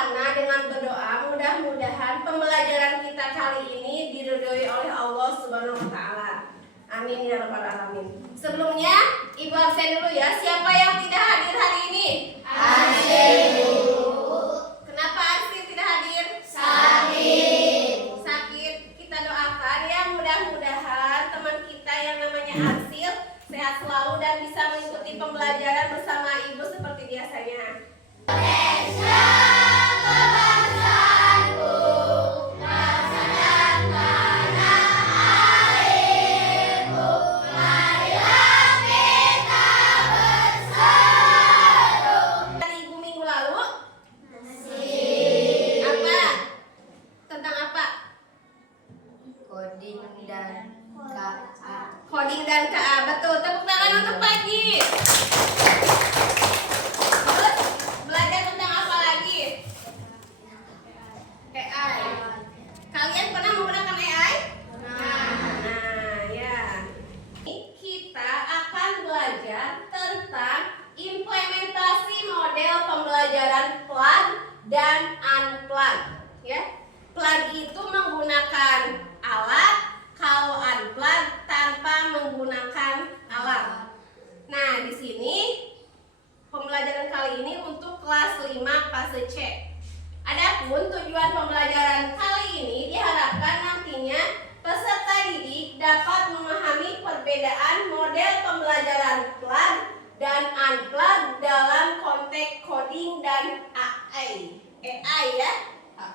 karena dengan berdoa mudah-mudahan pembelajaran kita kali ini diridhoi oleh Allah Subhanahu wa taala. Amin ya rabbal alamin. Sebelumnya Ibu absen dulu ya. Siapa yang tidak hadir hari ini? Absen. Kenapa absen tidak hadir? Sakit. Kita doakan ya, mudah-mudahan teman kita yang namanya Arsil sehat selalu dan bisa mengikuti pembelajaran bersama Ibu seperti biasanya. Indonesia kebangsaanku, laksanakanlah airku, marilah kita bersatu. Dari Ibu minggu lalu Masih apa? Tentang apa? coding dan KA. Coding dan KA. Betul. Tepuk tangan untuk Pagi. Terus belajar tentang apa lagi? AI. Kalian pernah menggunakan AI? Nah, ya. Kita akan belajar tentang implementasi model pembelajaran plug dan unplug. Ya. Plug itu menggunakan alat, kalau unplug tanpa menggunakan alat. Nah, di sini pembelajaran kali ini untuk kelas 5 fase C. Adapun tujuan pembelajaran kali ini diharapkan nantinya peserta didik dapat memahami perbedaan model pembelajaran plug dan unplug dalam konteks coding dan AI. AI ya.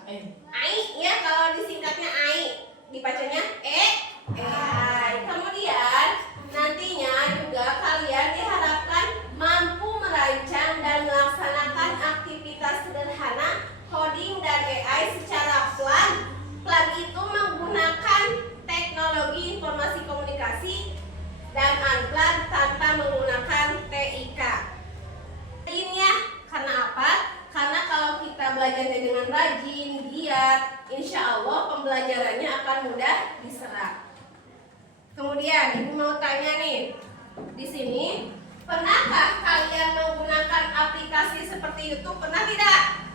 AI ya, kalau disingkatnya AI, dibacanya AI. Kemudian nantinya juga kalian diharapkan mampu merancang dan melaksanakan aktivitas sederhana coding dan AI secara plug. Plug itu menggunakan teknologi informasi komunikasi dan unplug tanpa menggunakan TIK. Ini ya, karena apa? Karena kalau kita belajarnya dengan rajin, giat, insya Allah pembelajarannya akan mudah diserap. Kemudian Ibu mau tanya nih, di sini pernahkah kalian menggunakan aplikasi seperti YouTube? Pernah tidak?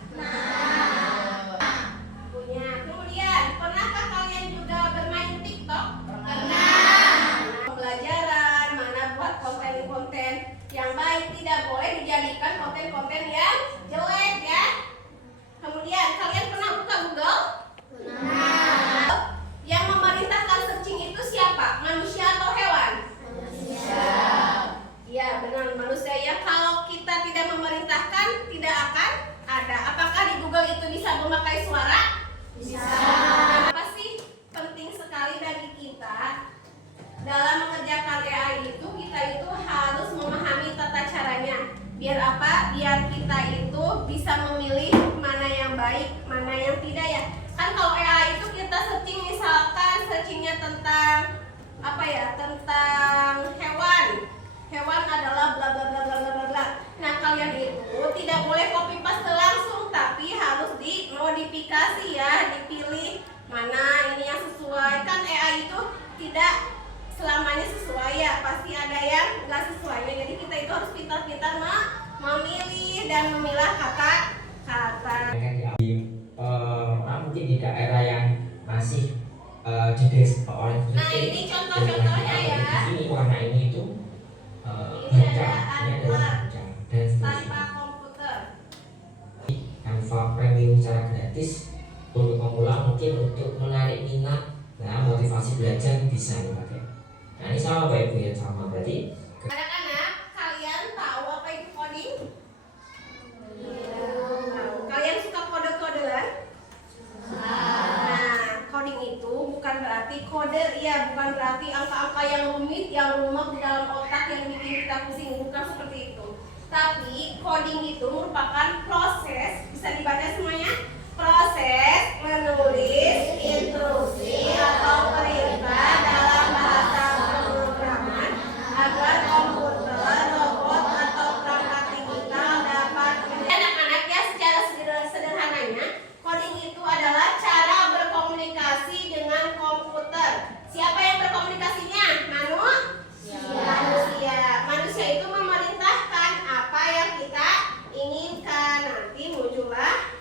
Punya. Kemudian pernahkah kalian juga bermain TikTok? Pembelajaran, mana buat konten-konten yang baik, tidak boleh dijadikan konten-konten yang jelek ya. Kemudian kalian pernah buka Google? Yang memerintahkan searching itu siapa? Manusia atau hewan? Iya benar, manusia ya. Kalau kita tidak memerintahkan tidak akan ada. Apakah di Google itu bisa memakai suara? Bisa. Apa sih penting sekali bagi kita dalam mengerjakan AI itu, kita itu harus memahami tata caranya. Biar apa? Biar kita itu bisa memilih mana yang baik, mana yang tidak ya. Kan kalau AI itu kita searching, misalkan searchingnya tentang apa ya? Tentang hewan. Hewan adalah bla bla bla bla bla bla. Nah, kalian itu tidak boleh copy paste langsung, tapi harus dimodifikasi ya, dipilih mana ini yang sesuai. Kan AI itu tidak selamanya sesuai ya, pasti ada yang nggak sesuai. Jadi kita itu harus pintar-pintar memilih dan memilah kata-kata. Mungkin di daerah yang masih di desa oleh Nah, ini contoh-contohnya ya. Ini warna ini itu Ini baca, ada ini adalah unplug baca dan seterusnya. tanpa komputer. Canva Premium secara gratis untuk pemula, mungkin untuk menarik minat, nah motivasi belajar bisa dipakai. Nah ini sama Bapak Ibu ya, sama berarti. Anak-anak, kalian tahu apa itu coding? Tahu. Kalian suka kode-kodean? Nah, coding itu bukan berarti kode, ya bukan berarti angka-angka yang rumit, yang rumet di dalam otak yang bikin kita pusing, bukan seperti itu. Tapi coding itu merupakan proses, bisa dibaca semuanya? Proses menulis instruksi atau perintah dalam bahasa pemrograman agar komputer, robot atau perangkat digital dapat. Anak-anak ya, secara sederhananya coding itu adalah cara berkomunikasi dengan komputer. Siapa yang berkomunikasinya? Manusia. Manusia itu memerintahkan apa yang kita inginkan. Nanti muncullah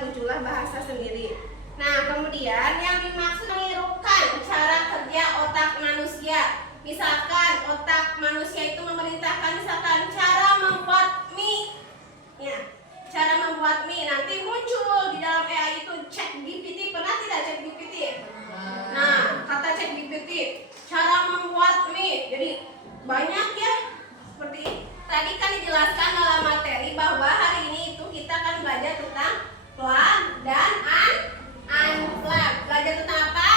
muncullah bahasa sendiri. Nah, kemudian yang dimaksud menirukan cara kerja otak manusia. Misalkan otak manusia itu memerintahkan misalkan cara membuat mie. Ya, cara membuat mie nanti muncul di dalam AI itu ChatGPT. Pernah tidak ChatGPT? Nah, kata ChatGPT, cara membuat mie. Jadi banyak ya. Seperti tadi kan dijelaskan dalam materi bahwa hari ini itu kita akan belajar tentang plug dan unplug. Belajar tentang apa?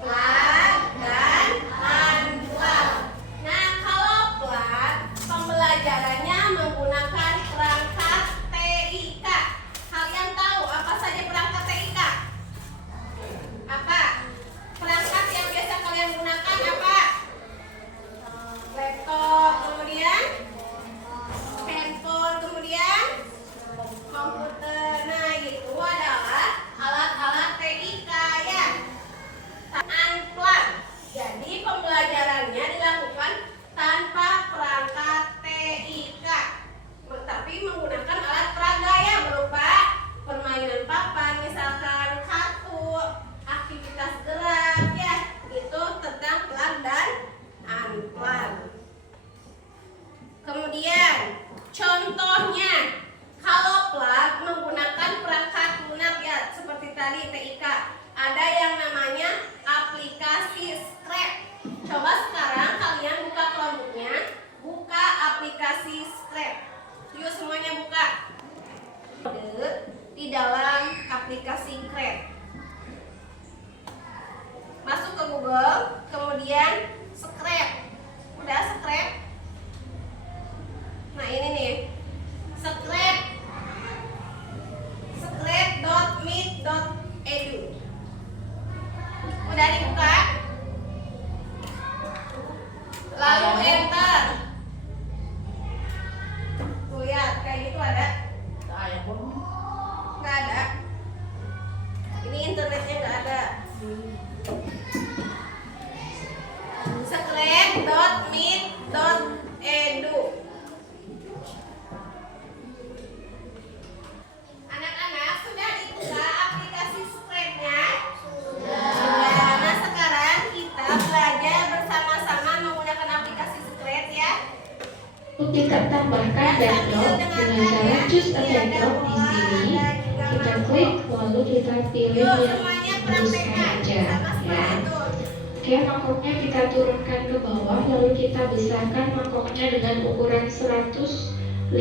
Plug dan unplug. Nah, kalau plug pembelajarannya menggunakan perangkat TIK. Kalian tahu apa saja perangkat TIK? Apa? Perangkat yang biasa kalian gunakan apa? Laptop, kemudian handphone, kemudian komputer. Nah, itu adalah alat-alat TIK ya. Unplug. Jadi pembelajarannya dilakukan tanpa perangkat TIK, tapi menggunakan alat peraga yang berupa permainan papan, misalkan kartu, aktivitas gerak ya. Itu tentang plug dan unplug. Kemudian contohnya, kalau plug menggunakan perangkat lunak ya, seperti tadi TIK, ada yang namanya aplikasi Scrap. Coba sekarang kalian buka Chromebook-nya, buka aplikasi Scrap. Yuk semuanya buka. Di dalam aplikasi Scrap. Masuk ke Google, kemudian Scrap. Udah Scrap? Nah ini nih, scrap.meet.edu. Udah dibuka? Lalu enter. Tuh lihat, kayak gitu ada? Nggak ada. Ini internetnya nggak ada. Scrap.meet.edu. Anak-anak sudah dibuka aplikasi Scrap-nya? Sudah. Nah, sekarang kita belajar bersama-sama menggunakan aplikasi Scrap ya. Kita tambahkan backdrop dengan cara choose a backdrop di sini. Kita klik lalu kita pilih Yuk yang semuanya teruskan praktekkan aja sama-sama ya. itu. Oke, mangkoknya kita turunkan ke bawah lalu kita besarkan mangkoknya dengan ukuran 150.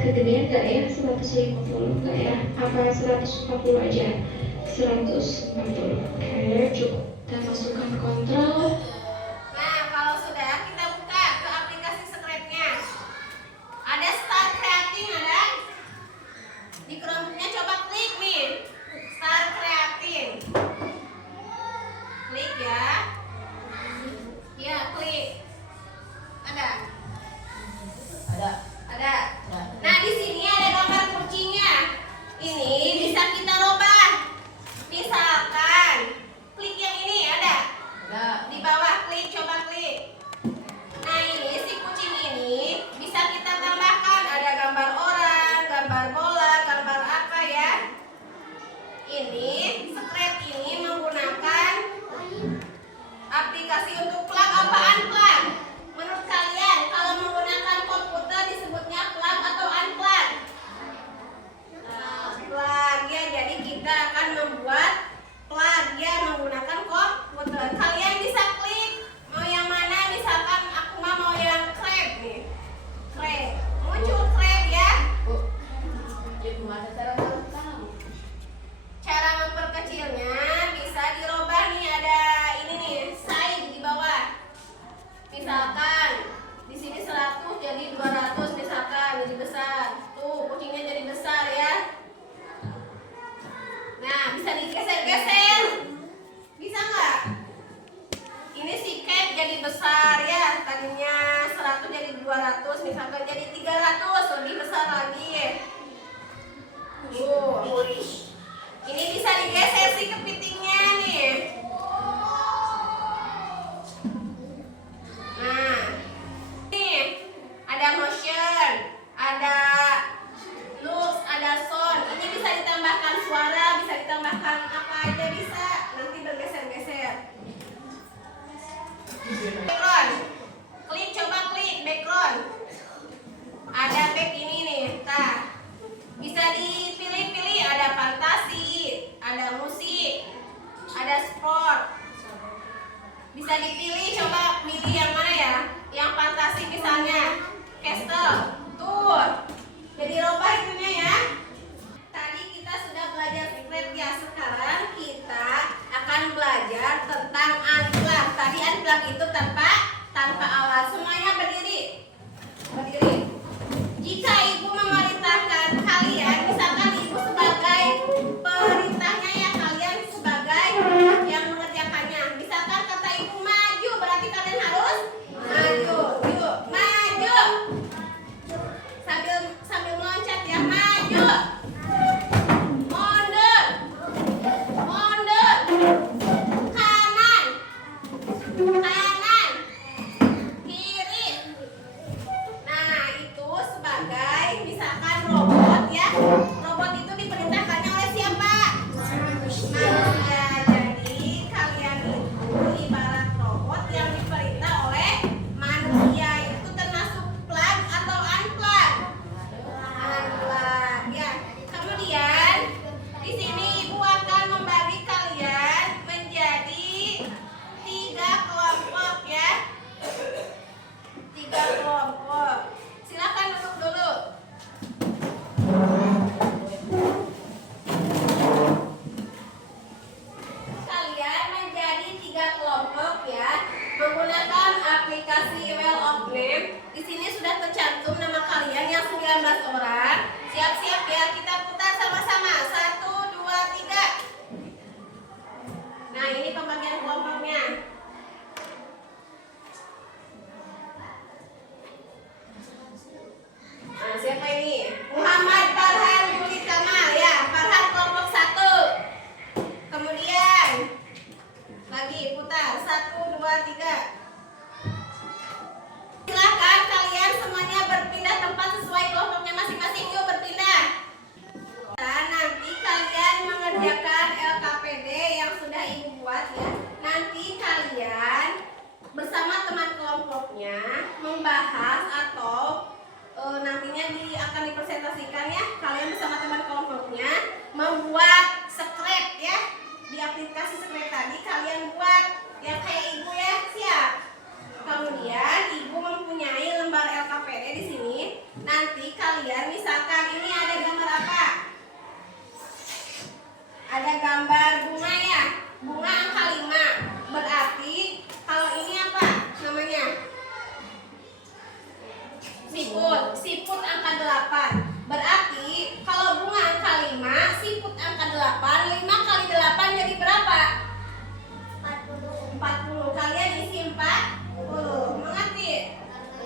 Kegedean enggak ya? 150 enggak ya? Apa 140 aja? 140. Oke, cukup. Kita masukkan kontrol. Nah, kalau sudah kita buka ke aplikasi Scrap-nya. Ada Start Creating ada? Di Chromebook-nya coba klik nih. Start Creating. Klik ya. Ya, klik. Ada? Ada. Nah, di sini ada gambar kucingnya. Ini bisa kita rubah. Misalkan klik yang ini ada. Di bawah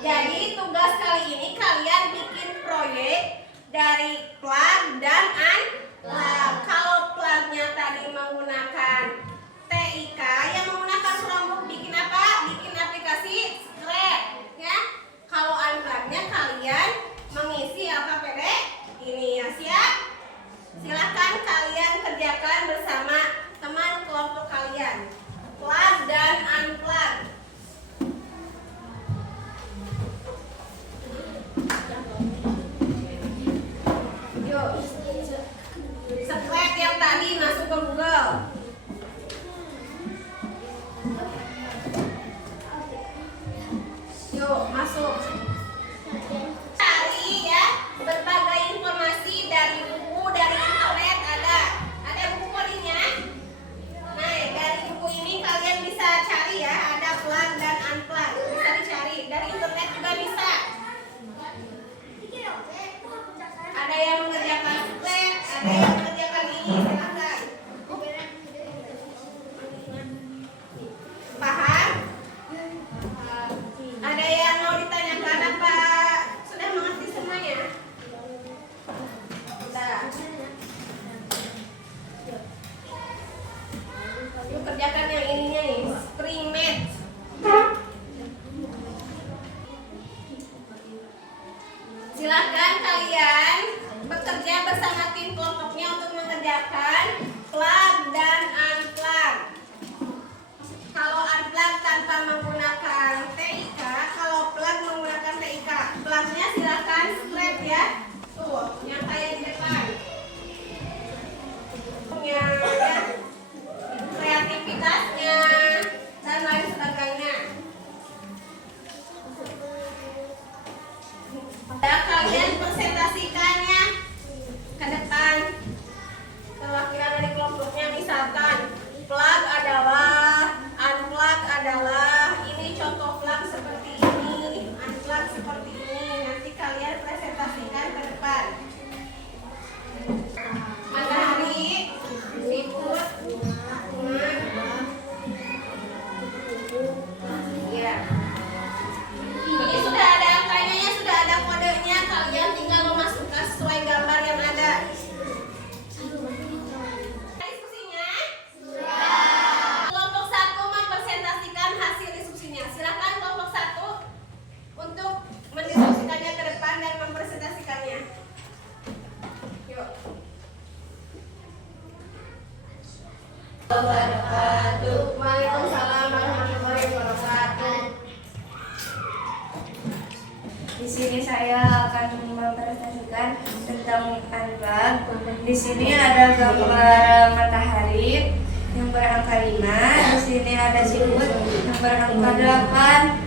Jadi tugas kali ini kalian bikin proyek dari plug dan unplug. Kalau plugnya tadi menggunakan TIK, yang menggunakan Chromebook bikin apa? Bikin aplikasi Scratch, ya. Kalau unplugnya kalian mengisi LKPD ini, ya. Siap? Silahkan kalian kerjakan bersama teman kelompok kalian. Plug dan unplug. Yuk, Scratch yang tadi masuk ke Google. Yuk, masuk. Cari ya berbagai informasi dari buku, dari internet ada buku codingnya. Nah, dari buku ini kalian bisa cari ya, ada plug dan unplug. Bisa dicari dari internet juga bisa. Ada yang mengerjakan Scratch, ada yang mengerjakan ini, silakan. Paham? Ada yang mau ditanyakan apa? Sudah mengerti semuanya? Sudah. Yuk kerjakan yang ininya nih, string match. Silakan kalian bekerja bersama tim kelompoknya untuk mengerjakan plug dan unplug. Kalau unplug tanpa menggunakan TIK, kalau plug menggunakan TIK. Plugnya silakan Scratch ya. Tuh, yang kayak di depan. Ya, kreativitasnya dan lain sebagainya. Ya, kalian presentasikannya ke depan. Perwakilan dari kelompoknya misalkan plug adalah, unplug adalah, ini contoh plug seperti ini, unplug seperti ini. Nanti kalian presentasikan ke depan. Matahari, siput, ya. Ini sudah ada angkanya, sudah ada kodenya. Kalian tinggal memasukkan sesuai gambar yang ada. Diskusinya? Kelompok 1 mempresentasikan hasil diskusinya. Silakan kelompok 1 untuk mendiskusikannya ke depan dan mempresentasikannya. Yuk. Waalaikumsalam warahmatullahi wabarakatuh. Di sini saya akan mempresentasikan tentang unplug. Di sini ada gambar matahari yang berangka 5. Di sini ada siput yang berangka 8.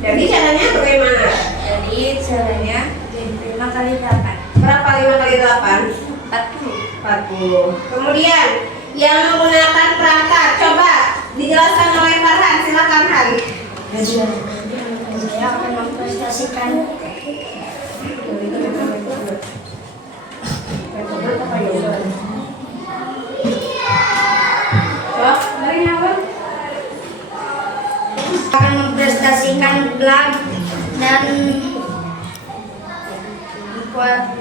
Jadi caranya bagaimana? Jadi caranya 5 kali 8. Berapa 5 kali 8? 40. 40. Kemudian yang menggunakan perangkat, coba dijelaskan oleh Farhan. Silakan Han. Saya akan mempresentasikan plug dan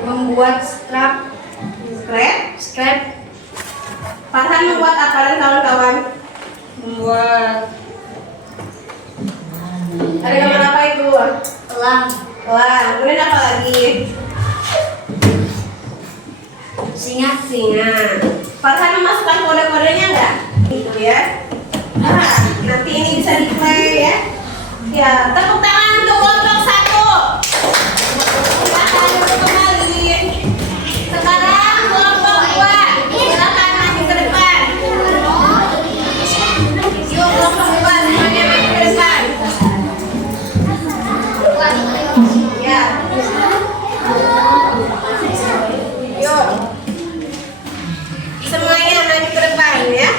membuat scrap. Farhan membuat apa dan kawan-kawan? Membuat Ada gambar apa itu? elang, Kemudian apa lagi? singa. Farhan memasukkan kode-kodenya enggak? Itu ya. Nah, nanti ini bisa di play ya. Ya, tepuk tangan untuk kelompok 1. Silakan duduk kembali. Sekarang kelompok 2. Silakan maju ke depan. Yuk kelompok 2 semuanya maju ke depan. Ya. Yuk. Semuanya maju ke depan ya.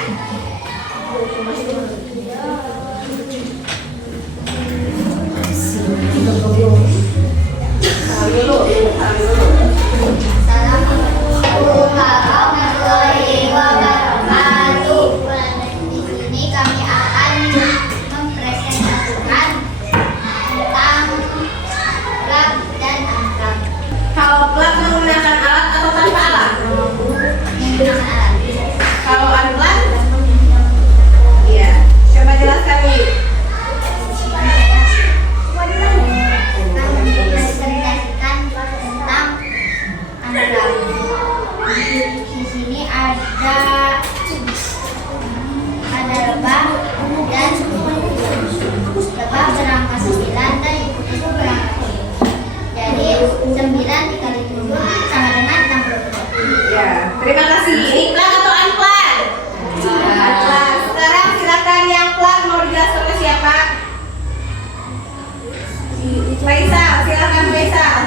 9 dikali 7 sama dengan 62. Ya, terima kasih. Ini pelan atau unplan? Unplan. Sekarang silakan yang pelan mau dijelaskan ke siapa? Faisal, silakan Faisal.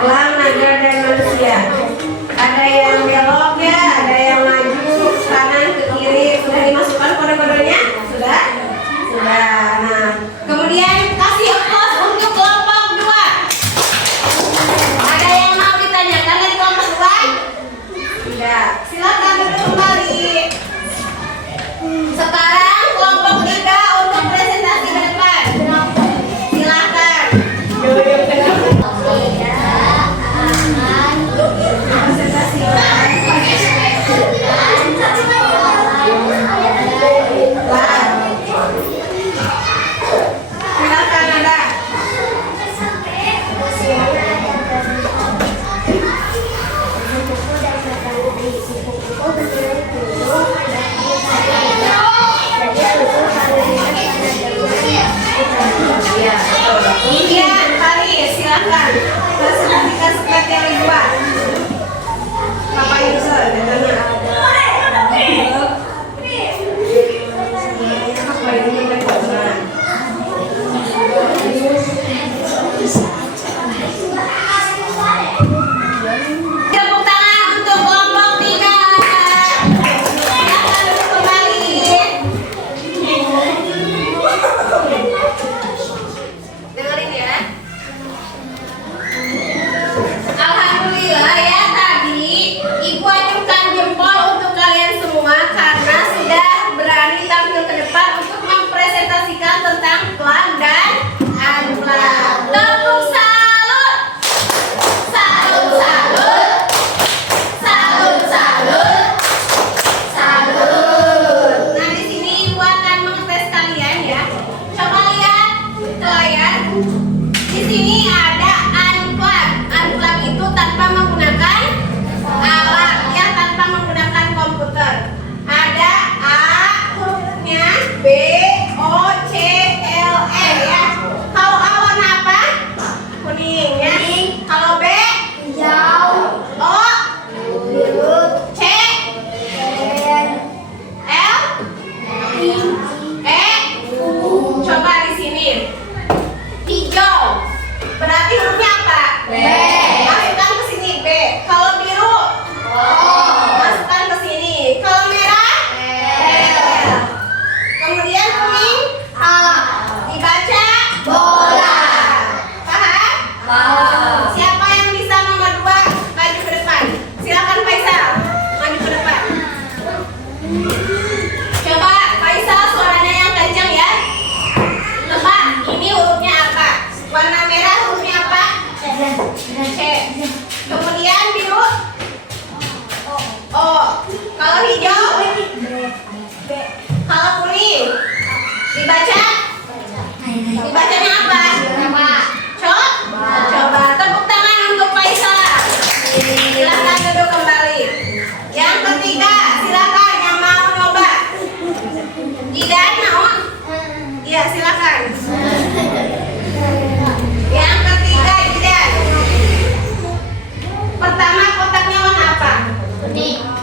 Elang, naga, dan manusia. Ada yang belok ya, ada yang maju ke kanan, ke kiri. Sudah dimasukkan kode-kodenya? Sudah? Sudah. Nah, kemudian kasih applause untuk kelompok 2. Ada yang mau ditanyakan dari kelompok 2? Tidak. Silakan duduk kembali. Sekarang kelompok 3 untuk presentasi ke depan. Silakan. Silakan ada. Kemudian Faris, silakan presentasikan materi 2. Papa user datanya. Apa ini metode? Tepuk tangan untuk kelompok 3. Silakan duduk kembali. Dengerin ya. Alhamdulillah ya, tadi Ibu ajukan jempol untuk kalian semua karena sudah berani tampil ke depan untuk mempresentasikan tentang plan dan unplan. Tepuk salut. Salut, salut. Salut, salut. Salut. Nah, di sini Ibu akan mengetes kalian ya. Coba lihat ke layar. Di sini ada unplug. Unplug itu tanpa menggunakan alat, ya, tanpa menggunakan komputer. Ada A hurufnya, B, O, C, L, E ya. Kalau A warna apa? Kuning ya. Kalau B? Hijau. O? Biru. C? L? E? Coba di sini. Hijau. Berarti hurufnya apa? B. Masukkan ke sini B. Kalau biru? O. Masukkan ke sini. Kalau merah? L. Kemudian kuning? A. Dibaca? Bola. Paham? Paham. Siapa yang bisa nomor 2 maju ke depan? Silakan Faisal, maju ke depan. Coba Faisal suaranya yang kencang ya. Tebak, ini hurufnya apa? Warna merah hurufnya apa? C. Kemudian biru? O. Kalau hijau? Kalau kuning? Dibaca? Dibacanya apa? Coba tepuk tangan untuk Faisal. Silakan duduk kembali. Yang ketiga, silakan yang mau coba. Jidan mau? Iya, silakan. Yang ketiga, Jidan. Pertama kotaknya warna apa?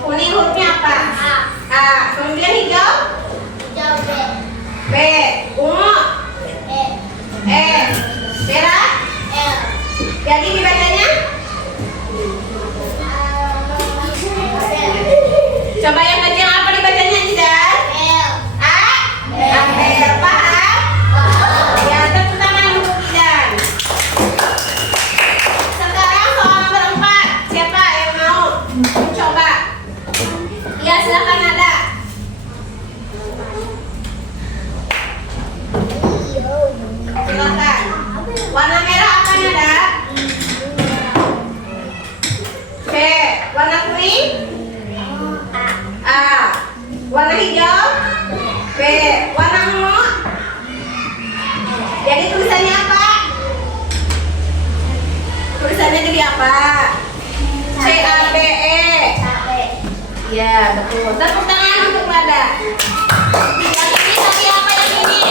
Kuning hurufnya apa? A. Kemudian hijau? B. Ungu? E. Merah? Jadi dibacanya? Coba yang kecil apa dibacanya, Jidan? A? Apel. Paham? Ya, tepuk tangan untuk Jidan. Sekarang soal nomor 4. Siapa yang mau coba? Ya, silakan ada. Silakan. Warna merah apa ada? B. Warna kuning? A. Warna hijau? B. Warna ungu? Jadi tulisannya apa? Tulisannya jadi apa? C A B E. Ya, betul. Tepuk tangan untuk Lada. Yang ini tapi apa yang ini?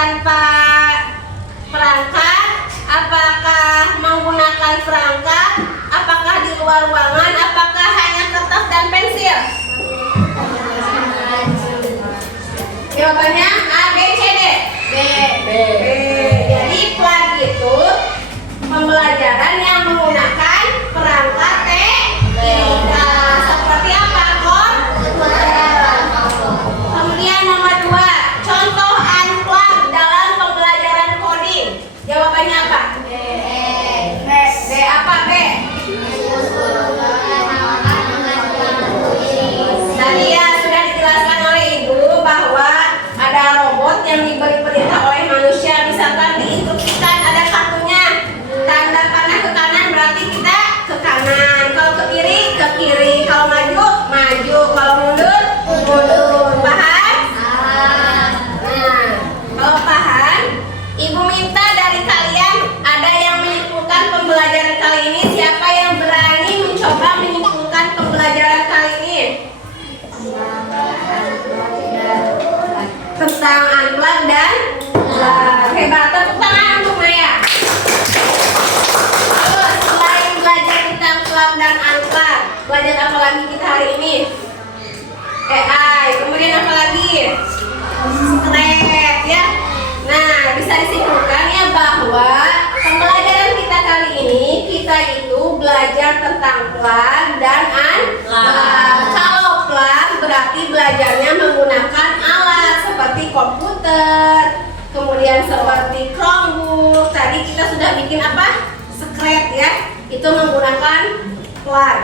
tanpa perangkat? Apakah menggunakan perangkat? Apakah di luar ruangan? Apakah hanya kertas dan pensil? Jawabannya A, B, C, D. B. Jadi plug itu pembelajaran yang menggunakan perangkat teknika. Seperti apa, Kon? Kemudian nomor 2, contoh unplug dalam pembelajaran coding. Jawabannya apa? B. Apa B? Tadi ya sudah dijelaskan oleh Ibu bahwa ada robot yang diberi perintah oleh manusia. Misalkan diinstruksikan ada kartunya, tanda panah ke kanan berarti kita ke kanan, kalau ke kiri, kalau maju, kalau mundur, paham? Nah, kalau paham, Ibu minta dari kalian ada yang menyimpulkan pembelajaran kali ini. Siapa yang berani mencoba menyimpulkan pembelajaran kali ini? Tentang unplug dan plug. Hebat, tepuk tangan untuk Maya. Terus selain belajar tentang plug dan unplug, belajar apa lagi kita hari ini? AI. Kemudian apa lagi? Scratch ya. Nah, bisa disimpulkan ya bahwa pembelajaran kita kali ini kita itu belajar tentang plug dan unplug. Kalau plug berarti belajarnya menggunakan alat seperti komputer, kemudian seperti Chromebook. Tadi kita sudah bikin apa? Scratch ya. Itu menggunakan plug.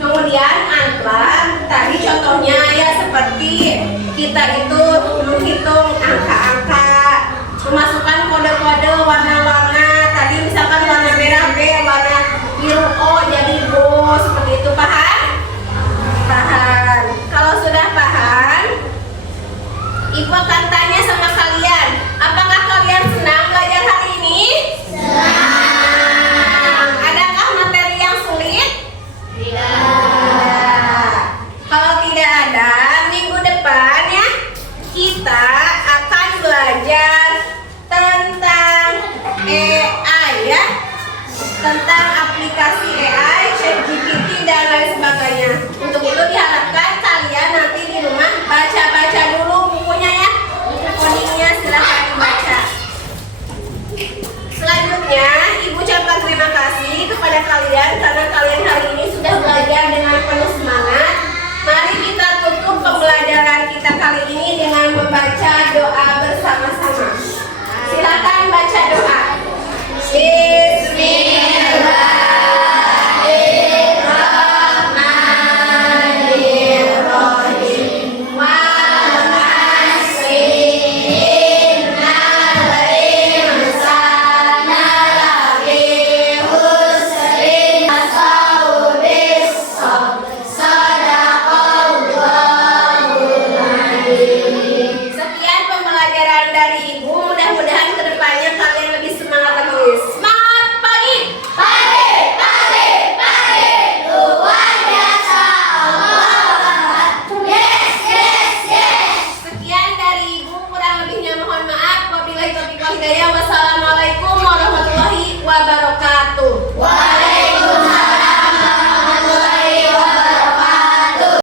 Kemudian unplug tadi contohnya ya seperti kita itu menghitung angka-angka, memasukkan kode-kode warna-warna. Tadi misalkan warna merah B, warna biru O jadi bo, seperti itu. Paham? Paham. Kalau sudah paham, Ibu akan tanya sama kalian, apakah kalian senang belajar hari ini? Senang. Adakah materi yang sulit? Tidak. Kalau tidak ada, minggu depan ya kita akan belajar tentang AI ya, tentang aplikasi AI, ChatGPT dan lain sebagainya. Untuk itu diharapkan kalian nanti di rumah baca-baca dulu bukunya ya, buku codingnya silahkan dibaca. Selanjutnya Ibu ucapkan terima kasih kepada kalian karena kalian hari ini sudah belajar dengan penuh semangat. Mari kita tutup pembelajaran kita kali ini dengan membaca doa bersama-sama. Silakan baca doa. Bismillahirrahmanirrahim.